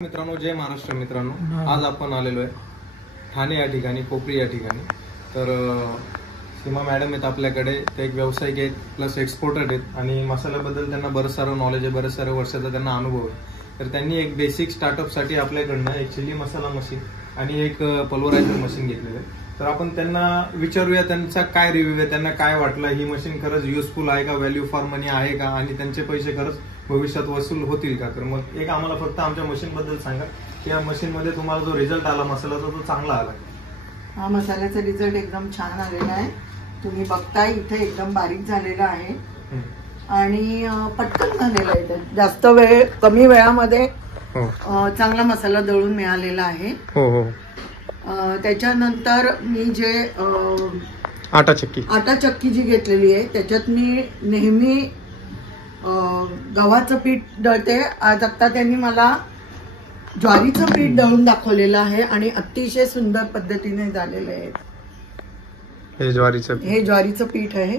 मित्रांनो, जय महाराष्ट्र मित्रांनो, आज आपण आलेलो आहे ठाणे या ठिकाणी, कोपरी या ठिकाणी। तर सीमा मॅडम आहेत आपल्याकडे, ते एक व्यावसायिक आहेत प्लस एक्सपोर्टर आहेत आणि मसाल्याबद्दल त्यांना बरंच सारं नॉलेज आहे, बरेच सारे वर्षाचा त्यांना अनुभव आहे। तर त्यांनी एक बेसिक स्टार्टअप साठी आपल्याकडनं एक चिली मसाला मशीन आणि एक पल्वरायझर मशीन घेतलेलं आहे। तर आपण त्यांना विचारूया त्यांचा काय रिव्ह्यू आहे, त्यांना काय वाटलं, ही मशीन खरंच युजफुल आहे का, व्हॅल्यू फॉर मनी आहे का आणि त्यांचे पैसे खरंच भविष्यात वसूल होतील का। तर मग एक आम्हाला फक्त आमच्या मशीन बद्दल सांगा की या मशीन मध्ये तुम्हाला जो रिझल्ट आला मसाल्याचा तो चांगला आला। हा मसाल्याचा रिझल्ट एकदम छान आलेला आहे। तुम्ही बघताय इथे एकदम बारीक झालेला आहे आणि पटकन झालेला आहे, जास्त वेळ कमी वेळामध्ये चांगला मसाला दळून मिळालेला आहे। त्याच्यानंतर मी जे आटा चक्की जी घेतलेली आहे त्याच्यात मी नेहमी गव्हाचं पीठ दळते, आज आता त्यांनी मला ज्वारीचं पीठ दळून दाखवलेलं आहे आणि अतिशय सुंदर पद्धतीने झालेलं आहे। हे ज्वारीचं पीठ आहे।